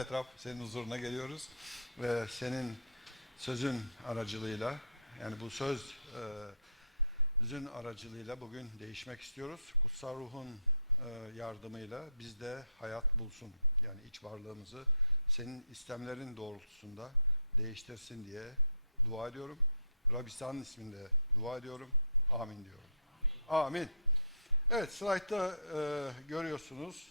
Evet Rab senin huzuruna geliyoruz ve senin sözün aracılığıyla yani bu söz e, sözün aracılığıyla bugün değişmek istiyoruz. Kutsal ruhun e, yardımıyla bizde hayat bulsun. Yani iç varlığımızı senin istemlerin doğrultusunda değiştirsin diye dua ediyorum. Rabbisa'nın isminde dua ediyorum. Amin diyorum. Amin. Evet slaytta e, görüyorsunuz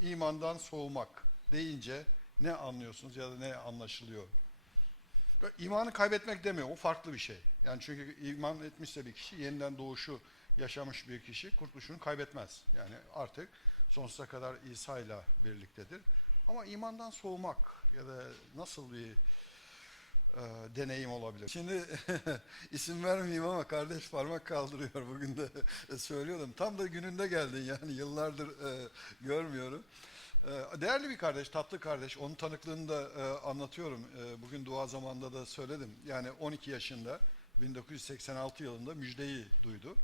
imandan soğumak deyince ne anlıyorsunuz ya da ne anlaşılıyor? İmanı kaybetmek demiyor. O farklı bir şey. Yani çünkü iman etmişse bir kişi yeniden doğuşu yaşamış bir kişi kurtuluşunu kaybetmez. Yani artık sonsuza kadar İsa ile birliktedir. Ama imandan soğumak ya da nasıl bir e, deneyim olabilir. Şimdi isim vermeyeyim ama kardeş parmak kaldırıyor bugün de söylüyordum. Tam da gününde geldin yani yıllardır e, görmüyorum. E, değerli bir kardeş, tatlı kardeş. Onun tanıklığını da e, anlatıyorum. E, bugün dua zamanında da söyledim. Yani 12 yaşında 1986 yılında müjdeyi duydu.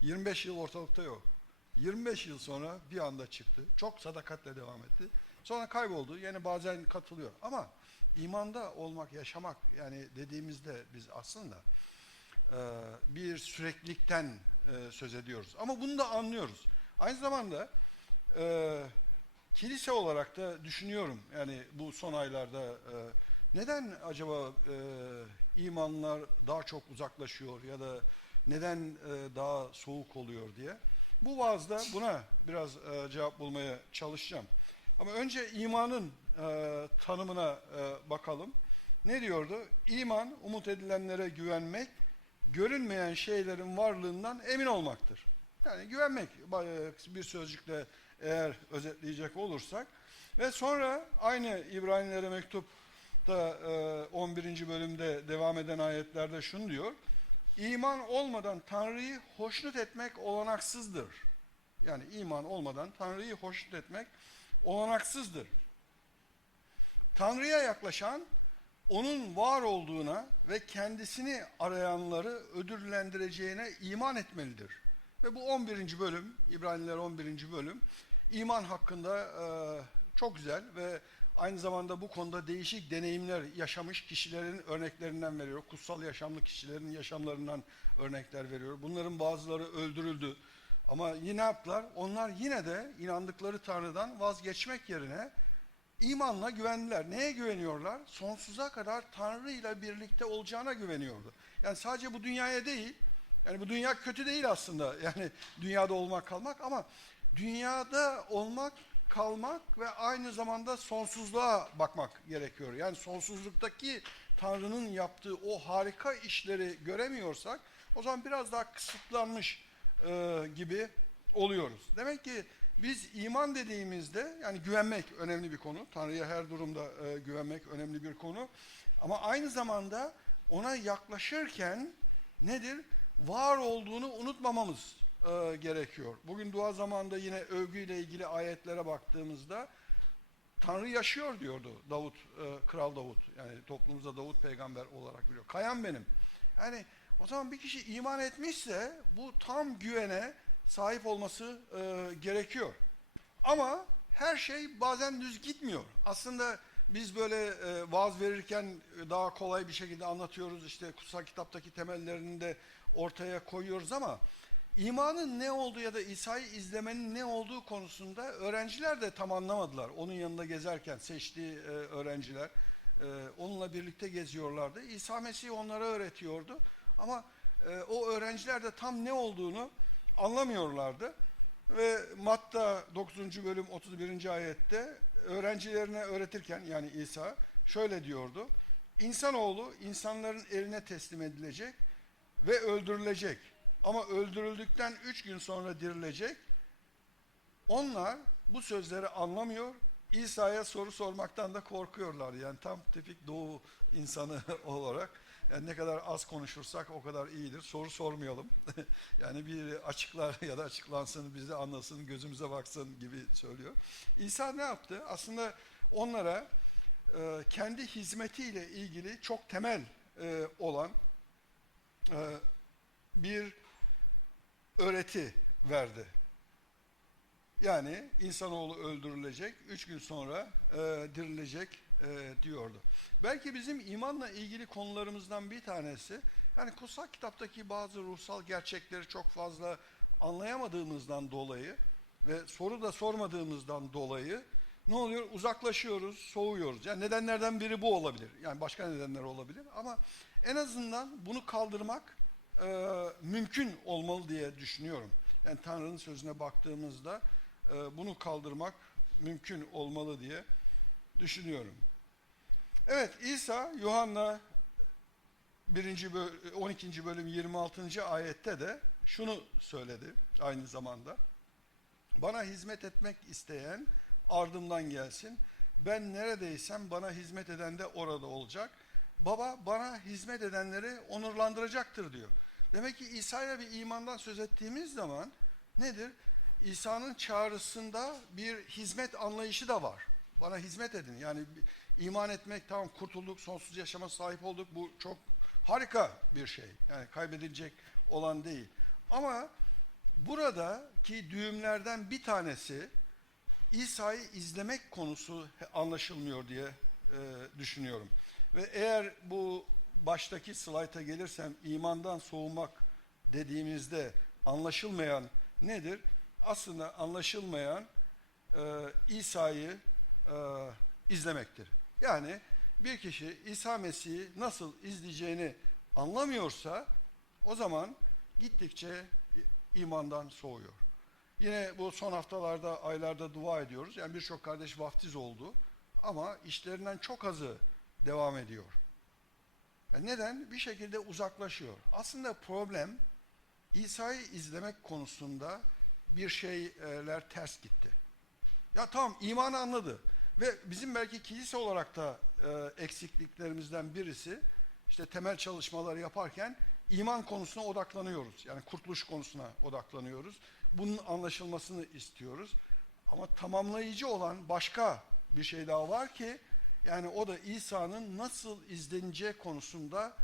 25 yıl ortalıkta yok. 25 yıl sonra bir anda çıktı. Çok sadakatle devam etti. Sonra kayboldu. Yani bazen katılıyor. Ama imanda olmak, yaşamak yani dediğimizde biz aslında e, bir süreklilikten e, söz ediyoruz. Ama bunu da anlıyoruz. Aynı zamanda kilise olarak da düşünüyorum yani bu son aylarda e, neden acaba e, imanlar daha çok uzaklaşıyor ya da neden e, daha soğuk oluyor diye. Bu vaazda buna biraz e, cevap bulmaya çalışacağım. Ama önce imanın e, tanımına e, bakalım. Ne diyordu? İman, umut edilenlere güvenmek, görünmeyen şeylerin varlığından emin olmaktır. Yani güvenmek e, bir sözcükle eğer özetleyecek olursak. Ve sonra aynı İbrahimlere mektupta e, 11. bölümde devam eden ayetlerde şunu diyor. İman olmadan Tanrı'yı hoşnut etmek olanaksızdır. Yani iman olmadan Tanrı'yı hoşnut etmek olanaksızdır. Tanrı'ya yaklaşan onun var olduğuna ve kendisini arayanları ödüllendireceğine iman etmelidir. Ve bu 11. bölüm, İbraniler 11. bölüm iman hakkında e, çok güzel ve aynı zamanda bu konuda değişik deneyimler yaşamış kişilerin örneklerinden veriyor. Kutsal yaşamlı kişilerin yaşamlarından örnekler veriyor. Bunların bazıları öldürüldü. Ama yine yaptılar? Onlar yine de inandıkları Tanrı'dan vazgeçmek yerine imanla güvendiler. Neye güveniyorlar? Sonsuza kadar Tanrı ile birlikte olacağına güveniyordu. Yani sadece bu dünyaya değil, yani bu dünya kötü değil aslında. Yani dünyada olmak kalmak ama dünyada olmak kalmak ve aynı zamanda sonsuzluğa bakmak gerekiyor. Yani sonsuzluktaki Tanrı'nın yaptığı o harika işleri göremiyorsak o zaman biraz daha kısıtlanmış e, gibi oluyoruz. Demek ki biz iman dediğimizde yani güvenmek önemli bir konu. Tanrı'ya her durumda e, güvenmek önemli bir konu. Ama aynı zamanda ona yaklaşırken nedir? Var olduğunu unutmamamız e, gerekiyor. Bugün dua zamanında yine övgüyle ilgili ayetlere baktığımızda Tanrı yaşıyor diyordu Davut, e, Kral Davut. Yani toplumumuzda Davut peygamber olarak biliyor. Kayan benim. Yani o zaman bir kişi iman etmişse bu tam güvene sahip olması e, gerekiyor. Ama her şey bazen düz gitmiyor. Aslında biz böyle e, vaaz verirken daha kolay bir şekilde anlatıyoruz. İşte kutsal kitaptaki temellerini de ortaya koyuyoruz ama imanın ne olduğu ya da İsa'yı izlemenin ne olduğu konusunda öğrenciler de tam anlamadılar. Onun yanında gezerken seçtiği e, öğrenciler e, onunla birlikte geziyorlardı. İsa Mesih onlara öğretiyordu. Ama e, o öğrenciler de tam ne olduğunu anlamıyorlardı. Ve Matta 9. bölüm 31. ayette öğrencilerine öğretirken yani İsa şöyle diyordu. İnsanoğlu insanların eline teslim edilecek ve öldürülecek. Ama öldürüldükten üç gün sonra dirilecek. Onlar bu sözleri anlamıyor. İsa'ya soru sormaktan da korkuyorlar. Yani tam tipik doğu insanı olarak. Yani ne kadar az konuşursak o kadar iyidir. Soru sormayalım. yani bir açıklar ya da açıklansın, bizi anlasın, gözümüze baksın gibi söylüyor. İsa ne yaptı? Aslında onlara e, kendi hizmetiyle ilgili çok temel e, olan e, öğreti verdi. Yani insanoğlu öldürülecek, üç gün sonra e, dirilecek e, diyordu. Belki bizim imanla ilgili konularımızdan bir tanesi, yani kutsal kitaptaki bazı ruhsal gerçekleri çok fazla anlayamadığımızdan dolayı ve soru da sormadığımızdan dolayı ne oluyor? Uzaklaşıyoruz, soğuyoruz. Yani nedenlerden biri bu olabilir. Yani başka nedenler olabilir ama en azından bunu kaldırmak e, mümkün olmalı diye düşünüyorum. Yani Tanrı'nın sözüne baktığımızda e, bunu kaldırmak mümkün olmalı diye düşünüyorum. Evet İsa Yuhanna 1. böl- 12. bölüm 26. ayette de şunu söyledi aynı zamanda. Bana hizmet etmek isteyen ardımdan gelsin. Ben neredeysem bana hizmet eden de orada olacak. Baba bana hizmet edenleri onurlandıracaktır diyor. Demek ki İsa'ya bir imandan söz ettiğimiz zaman nedir? İsa'nın çağrısında bir hizmet anlayışı da var. Bana hizmet edin. Yani iman etmek tamam kurtulduk, sonsuz yaşama sahip olduk. Bu çok harika bir şey. Yani kaybedilecek olan değil. Ama buradaki düğümlerden bir tanesi İsa'yı izlemek konusu anlaşılmıyor diye e, düşünüyorum. Ve eğer bu baştaki slayta gelirsem imandan soğumak dediğimizde anlaşılmayan nedir? Aslında anlaşılmayan e, İsa'yı e, izlemektir. Yani bir kişi İsa Mesih'i nasıl izleyeceğini anlamıyorsa o zaman gittikçe imandan soğuyor. Yine bu son haftalarda, aylarda dua ediyoruz. Yani birçok kardeş vaftiz oldu ama işlerinden çok azı devam ediyor. Neden? Bir şekilde uzaklaşıyor. Aslında problem İsa'yı izlemek konusunda bir şeyler ters gitti. Ya tamam imanı anladı ve bizim belki kilise olarak da e, eksikliklerimizden birisi işte temel çalışmaları yaparken iman konusuna odaklanıyoruz. Yani kurtuluş konusuna odaklanıyoruz. Bunun anlaşılmasını istiyoruz. Ama tamamlayıcı olan başka bir şey daha var ki yani o da İsa'nın nasıl izleneceği konusunda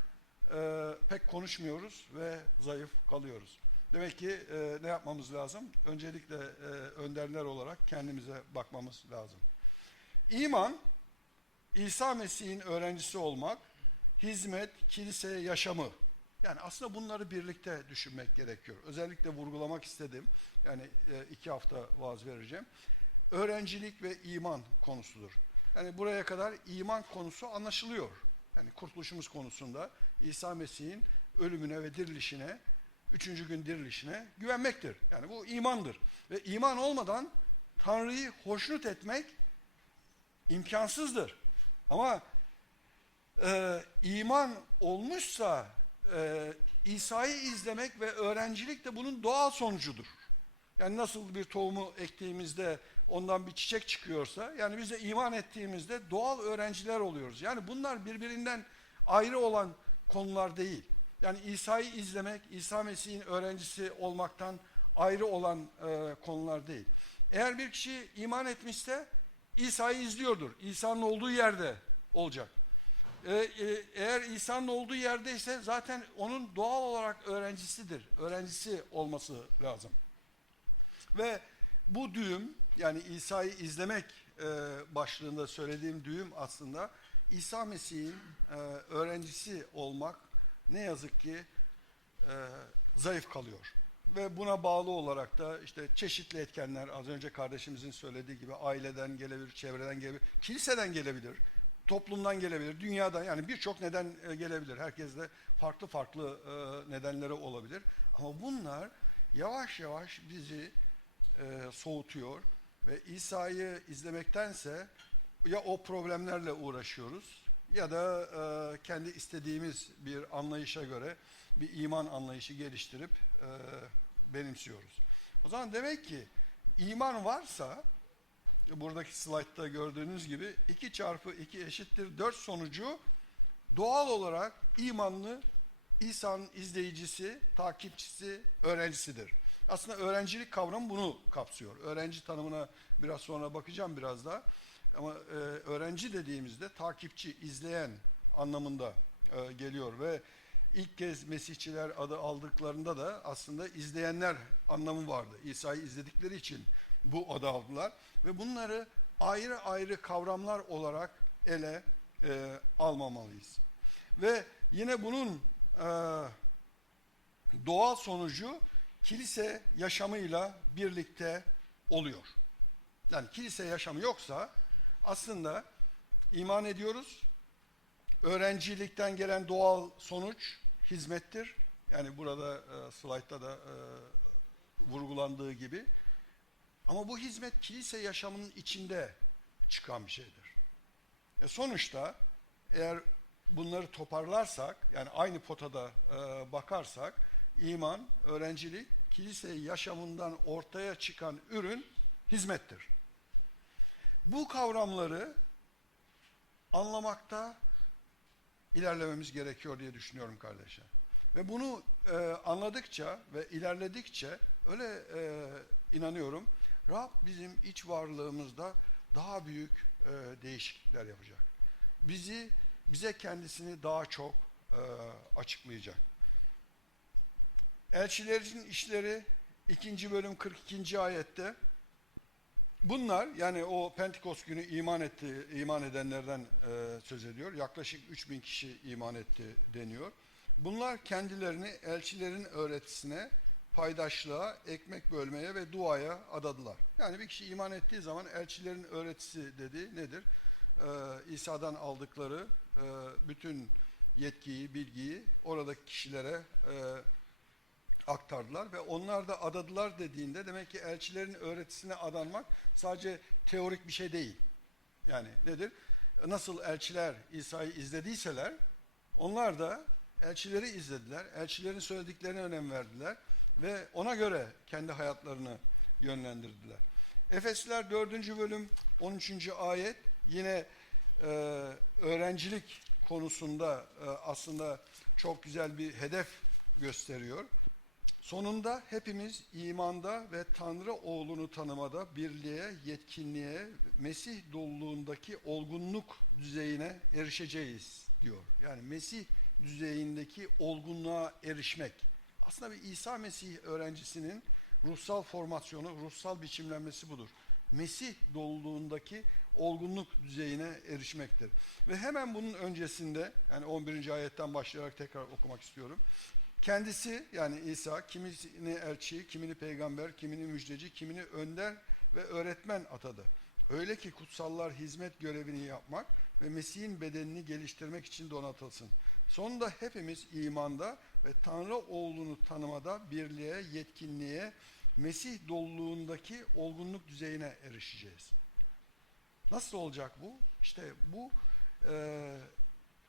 e, pek konuşmuyoruz ve zayıf kalıyoruz. Demek ki e, ne yapmamız lazım? Öncelikle e, önderler olarak kendimize bakmamız lazım. İman, İsa Mesih'in öğrencisi olmak, hizmet, kilise yaşamı. Yani aslında bunları birlikte düşünmek gerekiyor. Özellikle vurgulamak istedim. Yani e, iki hafta vaaz vereceğim. Öğrencilik ve iman konusudur. Yani buraya kadar iman konusu anlaşılıyor. Yani kurtuluşumuz konusunda İsa Mesih'in ölümüne ve dirilişine, üçüncü gün dirilişine güvenmektir. Yani bu imandır. Ve iman olmadan Tanrı'yı hoşnut etmek imkansızdır. Ama e, iman olmuşsa e, İsa'yı izlemek ve öğrencilik de bunun doğal sonucudur. Yani nasıl bir tohumu ektiğimizde ondan bir çiçek çıkıyorsa, yani biz de iman ettiğimizde doğal öğrenciler oluyoruz. Yani bunlar birbirinden ayrı olan konular değil. Yani İsa'yı izlemek, İsa Mesih'in öğrencisi olmaktan ayrı olan e, konular değil. Eğer bir kişi iman etmişse İsa'yı izliyordur. İsa'nın olduğu yerde olacak. Ee, e, eğer İsa'nın olduğu yerdeyse zaten onun doğal olarak öğrencisidir. Öğrencisi olması lazım. Ve bu düğüm yani İsa'yı izlemek e, başlığında söylediğim düğüm aslında İsa Mesih'in e, öğrencisi olmak ne yazık ki e, zayıf kalıyor. Ve buna bağlı olarak da işte çeşitli etkenler az önce kardeşimizin söylediği gibi aileden gelebilir, çevreden gelebilir, kiliseden gelebilir, toplumdan gelebilir, dünyadan yani birçok neden gelebilir. Herkes de farklı farklı e, nedenleri olabilir. Ama bunlar yavaş yavaş bizi e, soğutuyor ve İsa'yı izlemektense ya o problemlerle uğraşıyoruz ya da e, kendi istediğimiz bir anlayışa göre bir iman anlayışı geliştirip e, benimsiyoruz. O zaman demek ki iman varsa buradaki slaytta gördüğünüz gibi 2 çarpı 2 eşittir 4 sonucu doğal olarak imanlı İsa'nın izleyicisi, takipçisi, öğrencisidir. Aslında öğrencilik kavramı bunu kapsıyor. Öğrenci tanımına biraz sonra bakacağım biraz daha. Ama e, öğrenci dediğimizde takipçi, izleyen anlamında e, geliyor ve ilk kez Mesihçiler adı aldıklarında da aslında izleyenler anlamı vardı. İsa'yı izledikleri için bu adı aldılar ve bunları ayrı ayrı kavramlar olarak ele e, almamalıyız. Ve yine bunun e, doğal sonucu kilise yaşamıyla birlikte oluyor. Yani kilise yaşamı yoksa aslında iman ediyoruz. Öğrencilikten gelen doğal sonuç hizmettir. Yani burada e, slaytta da e, vurgulandığı gibi. Ama bu hizmet kilise yaşamının içinde çıkan bir şeydir. E sonuçta eğer bunları toparlarsak, yani aynı potada e, bakarsak, iman, öğrencilik, kilise yaşamından ortaya çıkan ürün hizmettir. Bu kavramları anlamakta ilerlememiz gerekiyor diye düşünüyorum kardeşler. Ve bunu e, anladıkça ve ilerledikçe öyle e, inanıyorum Rab bizim iç varlığımızda daha büyük e, değişiklikler yapacak. Bizi bize kendisini daha çok e, açıklayacak. Elçilerin işleri 2. bölüm 42. ayette Bunlar yani o Pentekost günü iman etti, iman edenlerden e, söz ediyor. Yaklaşık 3000 kişi iman etti deniyor. Bunlar kendilerini elçilerin öğretisine, paydaşlığa, ekmek bölmeye ve duaya adadılar. Yani bir kişi iman ettiği zaman elçilerin öğretisi dediği nedir? Ee, İsa'dan aldıkları e, bütün yetkiyi, bilgiyi oradaki kişilere e, aktardılar ve onlar da adadılar dediğinde demek ki elçilerin öğretisine adanmak sadece teorik bir şey değil. Yani nedir? Nasıl elçiler İsa'yı izlediyseler onlar da elçileri izlediler. Elçilerin söylediklerine önem verdiler ve ona göre kendi hayatlarını yönlendirdiler. Efesliler 4. bölüm 13. ayet yine e, öğrencilik konusunda e, aslında çok güzel bir hedef gösteriyor. Sonunda hepimiz imanda ve Tanrı oğlunu tanımada birliğe, yetkinliğe, Mesih doluluğundaki olgunluk düzeyine erişeceğiz diyor. Yani Mesih düzeyindeki olgunluğa erişmek. Aslında bir İsa Mesih öğrencisinin ruhsal formasyonu, ruhsal biçimlenmesi budur. Mesih doluluğundaki olgunluk düzeyine erişmektir. Ve hemen bunun öncesinde yani 11. ayetten başlayarak tekrar okumak istiyorum. Kendisi yani İsa kimini elçi, kimini peygamber, kimini müjdeci, kimini önder ve öğretmen atadı. Öyle ki kutsallar hizmet görevini yapmak ve Mesih'in bedenini geliştirmek için donatılsın. Sonunda hepimiz imanda ve Tanrı oğlunu tanımada birliğe, yetkinliğe, Mesih doluluğundaki olgunluk düzeyine erişeceğiz. Nasıl olacak bu? İşte bu e,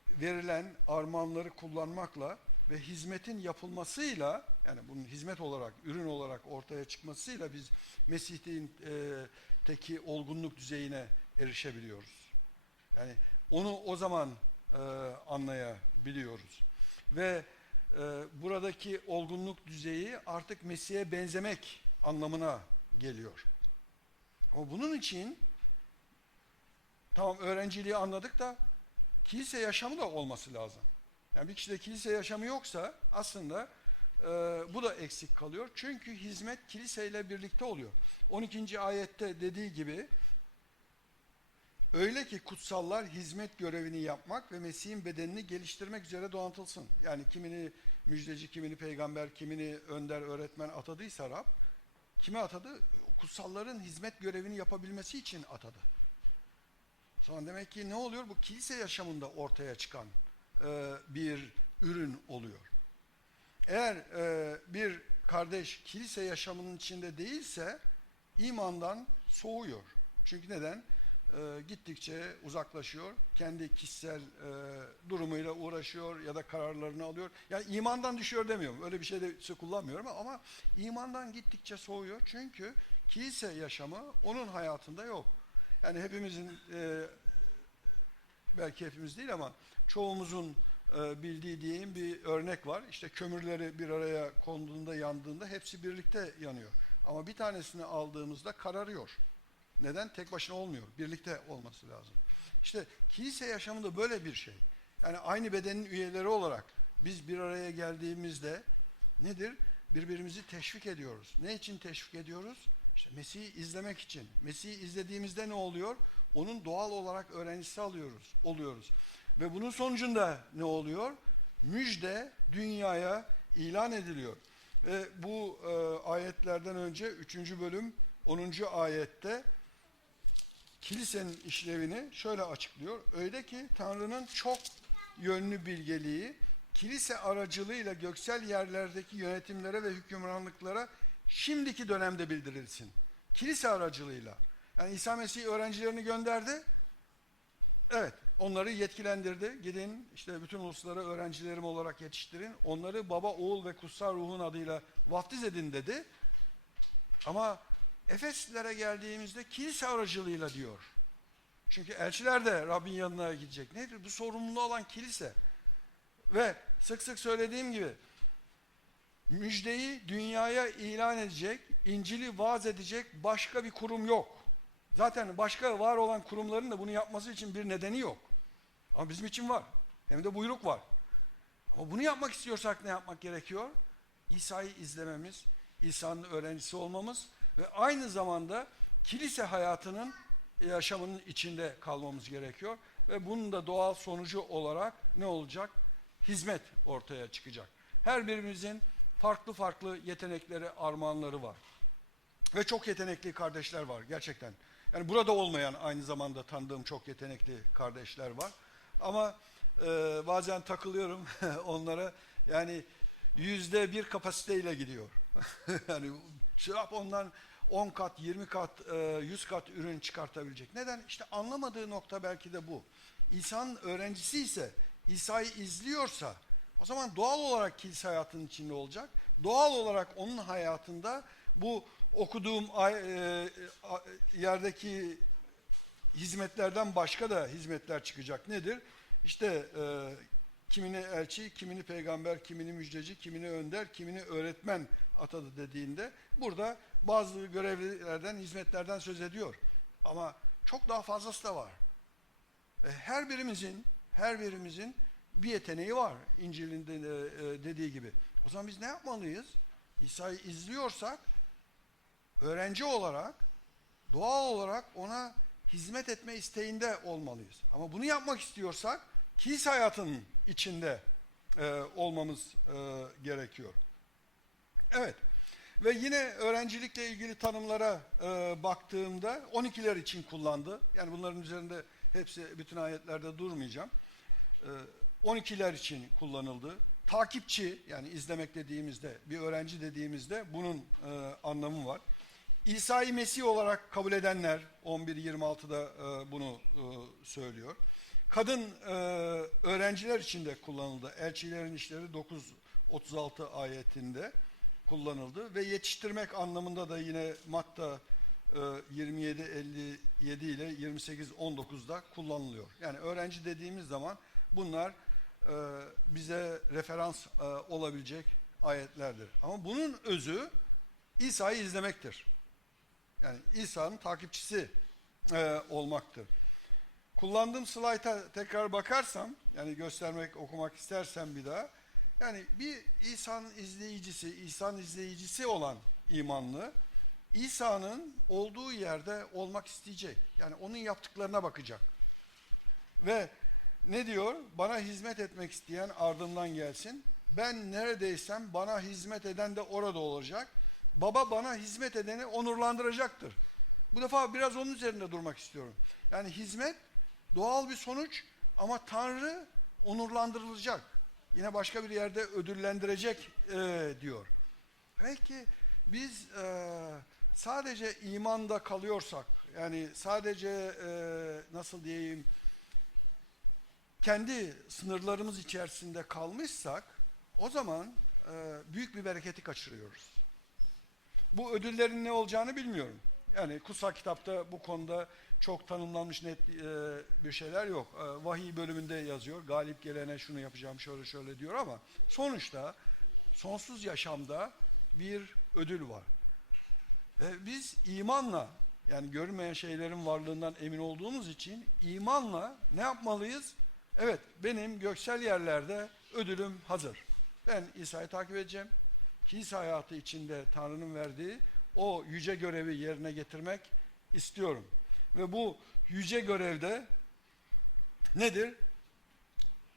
verilen armağanları kullanmakla ve hizmetin yapılmasıyla yani bunun hizmet olarak, ürün olarak ortaya çıkmasıyla biz Mesih'in e, teki olgunluk düzeyine erişebiliyoruz. Yani onu o zaman e, anlayabiliyoruz. Ve e, buradaki olgunluk düzeyi artık Mesih'e benzemek anlamına geliyor. Ama bunun için tamam öğrenciliği anladık da kilise yaşamı da olması lazım. Yani bir kişide kilise yaşamı yoksa aslında e, bu da eksik kalıyor. Çünkü hizmet kiliseyle birlikte oluyor. 12. ayette dediği gibi öyle ki kutsallar hizmet görevini yapmak ve Mesih'in bedenini geliştirmek üzere donatılsın. Yani kimini müjdeci, kimini peygamber, kimini önder, öğretmen atadıysa Rab, kime atadı? Kutsalların hizmet görevini yapabilmesi için atadı. Sonra demek ki ne oluyor? Bu kilise yaşamında ortaya çıkan e, bir ürün oluyor. Eğer e, bir kardeş kilise yaşamının içinde değilse imandan soğuyor. Çünkü neden? E, gittikçe uzaklaşıyor, kendi kişisel durumuyla uğraşıyor ya da kararlarını alıyor. Yani imandan düşüyor demiyorum, öyle bir şey de kullanmıyorum ama imandan gittikçe soğuyor. Çünkü kilise yaşamı onun hayatında yok. Yani hepimizin belki hepimiz değil ama çoğumuzun e, bildiği diyeyim bir örnek var. İşte kömürleri bir araya konduğunda yandığında hepsi birlikte yanıyor. Ama bir tanesini aldığımızda kararıyor. Neden? Tek başına olmuyor. Birlikte olması lazım. İşte kilise yaşamında böyle bir şey. Yani aynı bedenin üyeleri olarak biz bir araya geldiğimizde nedir? Birbirimizi teşvik ediyoruz. Ne için teşvik ediyoruz? İşte Mesih'i izlemek için. Mesih'i izlediğimizde ne oluyor? Onun doğal olarak öğrencisi alıyoruz, oluyoruz. Ve bunun sonucunda ne oluyor? Müjde dünyaya ilan ediliyor. Ve bu e, ayetlerden önce 3. bölüm 10. ayette kilisenin işlevini şöyle açıklıyor. Öyle ki Tanrı'nın çok yönlü bilgeliği kilise aracılığıyla göksel yerlerdeki yönetimlere ve hükümranlıklara şimdiki dönemde bildirilsin. Kilise aracılığıyla. Yani İsa Mesih öğrencilerini gönderdi. Evet, onları yetkilendirdi. Gidin işte bütün ulusları öğrencilerim olarak yetiştirin. Onları baba, oğul ve kutsal ruhun adıyla vaftiz edin dedi. Ama Efeslilere geldiğimizde kilise aracılığıyla diyor. Çünkü elçiler de Rabbin yanına gidecek. Nedir? Bu sorumluluğu olan kilise. Ve sık sık söylediğim gibi müjdeyi dünyaya ilan edecek, İncil'i vaaz edecek başka bir kurum yok. Zaten başka var olan kurumların da bunu yapması için bir nedeni yok. Ama bizim için var. Hem de buyruk var. Ama bunu yapmak istiyorsak ne yapmak gerekiyor? İsa'yı izlememiz, İsa'nın öğrencisi olmamız ve aynı zamanda kilise hayatının yaşamının içinde kalmamız gerekiyor. Ve bunun da doğal sonucu olarak ne olacak? Hizmet ortaya çıkacak. Her birimizin farklı farklı yetenekleri, armağanları var. Ve çok yetenekli kardeşler var gerçekten. Yani burada olmayan aynı zamanda tanıdığım çok yetenekli kardeşler var. Ama e, bazen takılıyorum onlara. Yani yüzde bir kapasiteyle gidiyor. yani çırap ondan 10 kat, 20 kat, e, 100 kat ürün çıkartabilecek. Neden? İşte anlamadığı nokta belki de bu. İsa'nın öğrencisi ise, İsa'yı izliyorsa o zaman doğal olarak kilise hayatının içinde olacak. Doğal olarak onun hayatında bu okuduğum e, yerdeki hizmetlerden başka da hizmetler çıkacak. Nedir? İşte e, kimini elçi, kimini peygamber, kimini müjdeci, kimini önder, kimini öğretmen atadı dediğinde burada bazı görevlilerden, hizmetlerden söz ediyor. Ama çok daha fazlası da var. Ve her birimizin, her birimizin bir yeteneği var İncil'in de, e, dediği gibi. O zaman biz ne yapmalıyız? İsa'yı izliyorsak öğrenci olarak doğal olarak ona hizmet etme isteğinde olmalıyız. Ama bunu yapmak istiyorsak kilise hayatının içinde e, olmamız e, gerekiyor. Evet. Ve yine öğrencilikle ilgili tanımlara e, baktığımda 12'ler için kullandı. Yani bunların üzerinde hepsi bütün ayetlerde durmayacağım. E, 12'ler için kullanıldı. Takipçi yani izlemek dediğimizde bir öğrenci dediğimizde bunun e, anlamı var. İsa'yı Mesih olarak kabul edenler 11-26'da e, bunu e, söylüyor. Kadın e, öğrenciler için de kullanıldı. Elçilerin işleri 9-36 ayetinde kullanıldı ve yetiştirmek anlamında da yine Matta e, 27-57 ile 28-19'da kullanılıyor. Yani öğrenci dediğimiz zaman bunlar bize referans olabilecek ayetlerdir. Ama bunun özü İsa'yı izlemektir. Yani İsa'nın takipçisi e, olmaktır. Kullandığım slayta tekrar bakarsam, yani göstermek, okumak istersem bir daha, yani bir İsa'nın izleyicisi, İsa'nın izleyicisi olan imanlı, İsa'nın olduğu yerde olmak isteyecek. Yani onun yaptıklarına bakacak. Ve ne diyor? Bana hizmet etmek isteyen ardından gelsin. Ben neredeysem bana hizmet eden de orada olacak. Baba bana hizmet edeni onurlandıracaktır. Bu defa biraz onun üzerinde durmak istiyorum. Yani hizmet doğal bir sonuç ama Tanrı onurlandırılacak. Yine başka bir yerde ödüllendirecek e, diyor. Belki biz e, sadece imanda kalıyorsak, yani sadece e, nasıl diyeyim, kendi sınırlarımız içerisinde kalmışsak, o zaman e, büyük bir bereketi kaçırıyoruz. Bu ödüllerin ne olacağını bilmiyorum. Yani kutsal kitapta bu konuda çok tanımlanmış net e, bir şeyler yok. E, vahiy bölümünde yazıyor. Galip gelene şunu yapacağım şöyle şöyle diyor ama sonuçta sonsuz yaşamda bir ödül var. Ve biz imanla yani görünmeyen şeylerin varlığından emin olduğumuz için imanla ne yapmalıyız? Evet benim göksel yerlerde ödülüm hazır. Ben İsa'yı takip edeceğim. Kilise hayatı içinde Tanrı'nın verdiği o yüce görevi yerine getirmek istiyorum. Ve bu yüce görevde nedir?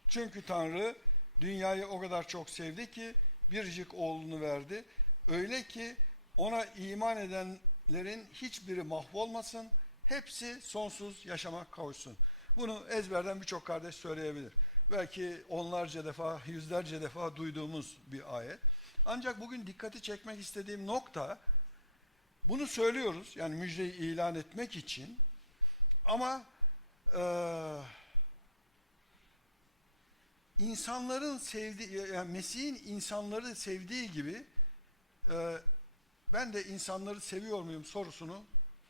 Çünkü Tanrı dünyayı o kadar çok sevdi ki biricik oğlunu verdi. Öyle ki ona iman edenlerin hiçbiri mahvolmasın, hepsi sonsuz yaşama kavuşsun. Bunu ezberden birçok kardeş söyleyebilir. Belki onlarca defa, yüzlerce defa duyduğumuz bir ayet. Ancak bugün dikkati çekmek istediğim nokta, bunu söylüyoruz yani müjdeyi ilan etmek için ama eee insanların sevdiği, yani Mesih'in insanları sevdiği gibi e, ben de insanları seviyor muyum sorusunu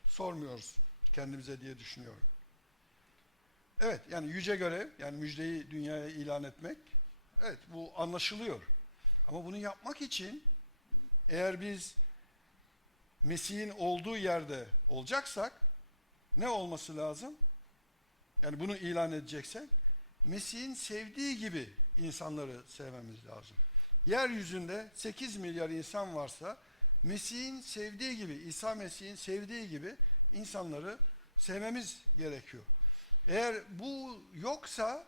sormuyoruz kendimize diye düşünüyorum. Evet yani yüce görev yani müjdeyi dünyaya ilan etmek evet bu anlaşılıyor. Ama bunu yapmak için eğer biz Mesih'in olduğu yerde olacaksak ne olması lazım? Yani bunu ilan edeceksek Mesih'in sevdiği gibi insanları sevmemiz lazım. Yeryüzünde 8 milyar insan varsa Mesih'in sevdiği gibi, İsa Mesih'in sevdiği gibi insanları sevmemiz gerekiyor. Eğer bu yoksa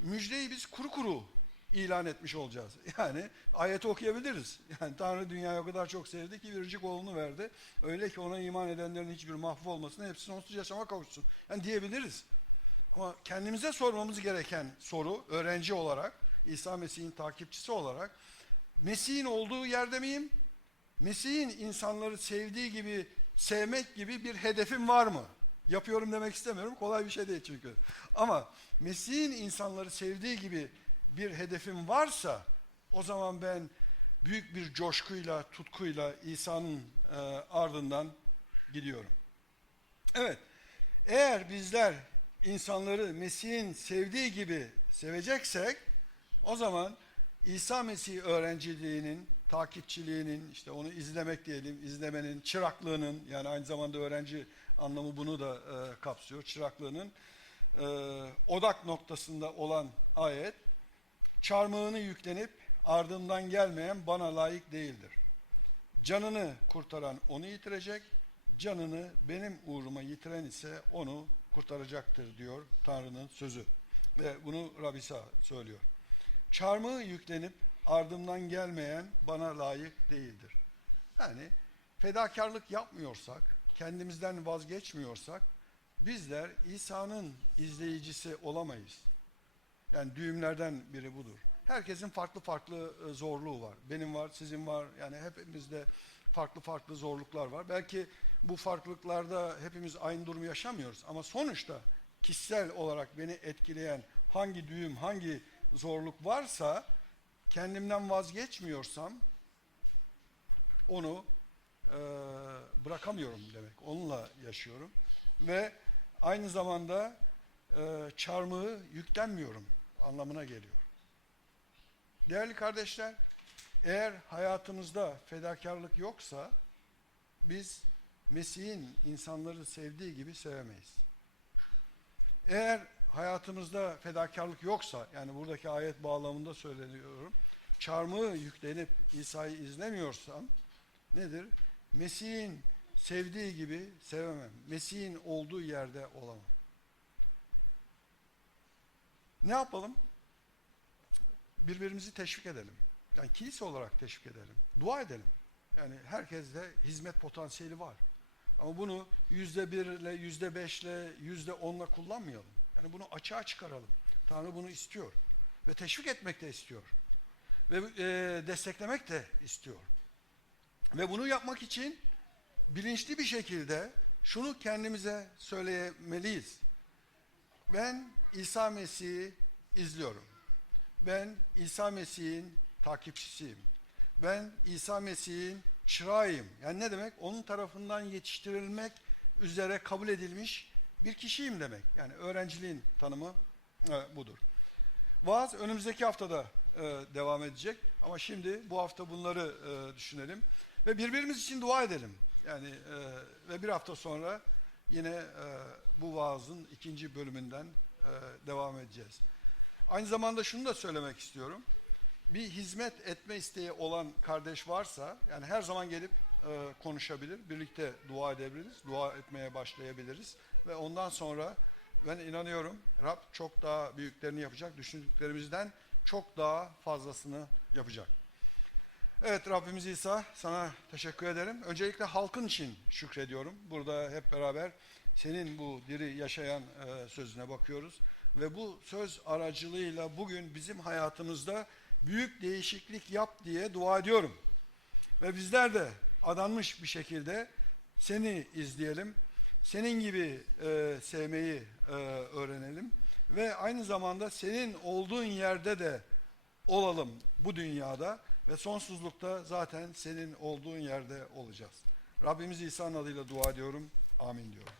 müjdeyi biz kuru kuru ilan etmiş olacağız. Yani ayeti okuyabiliriz. Yani Tanrı dünyayı o kadar çok sevdi ki biricik oğlunu verdi. Öyle ki ona iman edenlerin hiçbir mahvolmasın, hepsi sonsuz yaşama kavuşsun. Yani diyebiliriz. Ama kendimize sormamız gereken soru öğrenci olarak, İsa Mesih'in takipçisi olarak Mesih'in olduğu yerde miyim? Mesih'in insanları sevdiği gibi sevmek gibi bir hedefim var mı? Yapıyorum demek istemiyorum. Kolay bir şey değil çünkü. Ama Mesih'in insanları sevdiği gibi bir hedefim varsa o zaman ben büyük bir coşkuyla, tutkuyla İsa'nın e, ardından gidiyorum. Evet. Eğer bizler insanları Mesih'in sevdiği gibi seveceksek o zaman İsa Mesih öğrenciliğinin, takipçiliğinin, işte onu izlemek diyelim, izlemenin, çıraklığının yani aynı zamanda öğrenci anlamı bunu da e, kapsıyor. Çıraklığının e, odak noktasında olan ayet çarmıhını yüklenip ardından gelmeyen bana layık değildir. Canını kurtaran onu yitirecek, canını benim uğruma yitiren ise onu kurtaracaktır diyor Tanrı'nın sözü. Ve bunu Rabisa söylüyor. Çarmıhı yüklenip ardımdan gelmeyen bana layık değildir. Yani fedakarlık yapmıyorsak, kendimizden vazgeçmiyorsak bizler İsa'nın izleyicisi olamayız. Yani düğümlerden biri budur. Herkesin farklı farklı e, zorluğu var. Benim var, sizin var. Yani hepimizde farklı farklı zorluklar var. Belki bu farklılıklarda hepimiz aynı durumu yaşamıyoruz. Ama sonuçta kişisel olarak beni etkileyen hangi düğüm, hangi zorluk varsa kendimden vazgeçmiyorsam onu e, bırakamıyorum demek. Onunla yaşıyorum. Ve aynı zamanda e, çarmıhı yüklenmiyorum anlamına geliyor. Değerli kardeşler, eğer hayatımızda fedakarlık yoksa biz Mesih'in insanları sevdiği gibi sevemeyiz. Eğer hayatımızda fedakarlık yoksa, yani buradaki ayet bağlamında söyleniyorum, çarmıhı yüklenip İsa'yı izlemiyorsam nedir? Mesih'in sevdiği gibi sevemem. Mesih'in olduğu yerde olamam. Ne yapalım? Birbirimizi teşvik edelim. Yani kilise olarak teşvik edelim. Dua edelim. Yani herkeste hizmet potansiyeli var. Ama bunu yüzde birle, yüzde beşle, yüzde onla kullanmayalım. Yani bunu açığa çıkaralım. Tanrı bunu istiyor. Ve teşvik etmek de istiyor. Ve e, desteklemek de istiyor. Ve bunu yapmak için bilinçli bir şekilde şunu kendimize söylemeliyiz. Ben İsa Mesih'i izliyorum. Ben İsa Mesih'in takipçisiyim. Ben İsa Mesih'in çırağıyım. Yani ne demek? Onun tarafından yetiştirilmek üzere kabul edilmiş bir kişiyim demek. Yani öğrenciliğin tanımı e, budur. Vaaz önümüzdeki haftada e, devam edecek. Ama şimdi bu hafta bunları e, düşünelim. Ve birbirimiz için dua edelim. Yani e, ve bir hafta sonra yine e, bu vaazın ikinci bölümünden devam edeceğiz. Aynı zamanda şunu da söylemek istiyorum. Bir hizmet etme isteği olan kardeş varsa, yani her zaman gelip e, konuşabilir, birlikte dua edebiliriz, dua etmeye başlayabiliriz ve ondan sonra ben inanıyorum Rab çok daha büyüklerini yapacak, düşündüklerimizden çok daha fazlasını yapacak. Evet Rabbimiz İsa sana teşekkür ederim. Öncelikle halkın için şükrediyorum. Burada hep beraber senin bu diri yaşayan e, sözüne bakıyoruz. Ve bu söz aracılığıyla bugün bizim hayatımızda büyük değişiklik yap diye dua ediyorum. Ve bizler de adanmış bir şekilde seni izleyelim. Senin gibi e, sevmeyi e, öğrenelim. Ve aynı zamanda senin olduğun yerde de olalım bu dünyada ve sonsuzlukta zaten senin olduğun yerde olacağız. Rabbimiz İsa'nın adıyla dua ediyorum. Amin diyorum.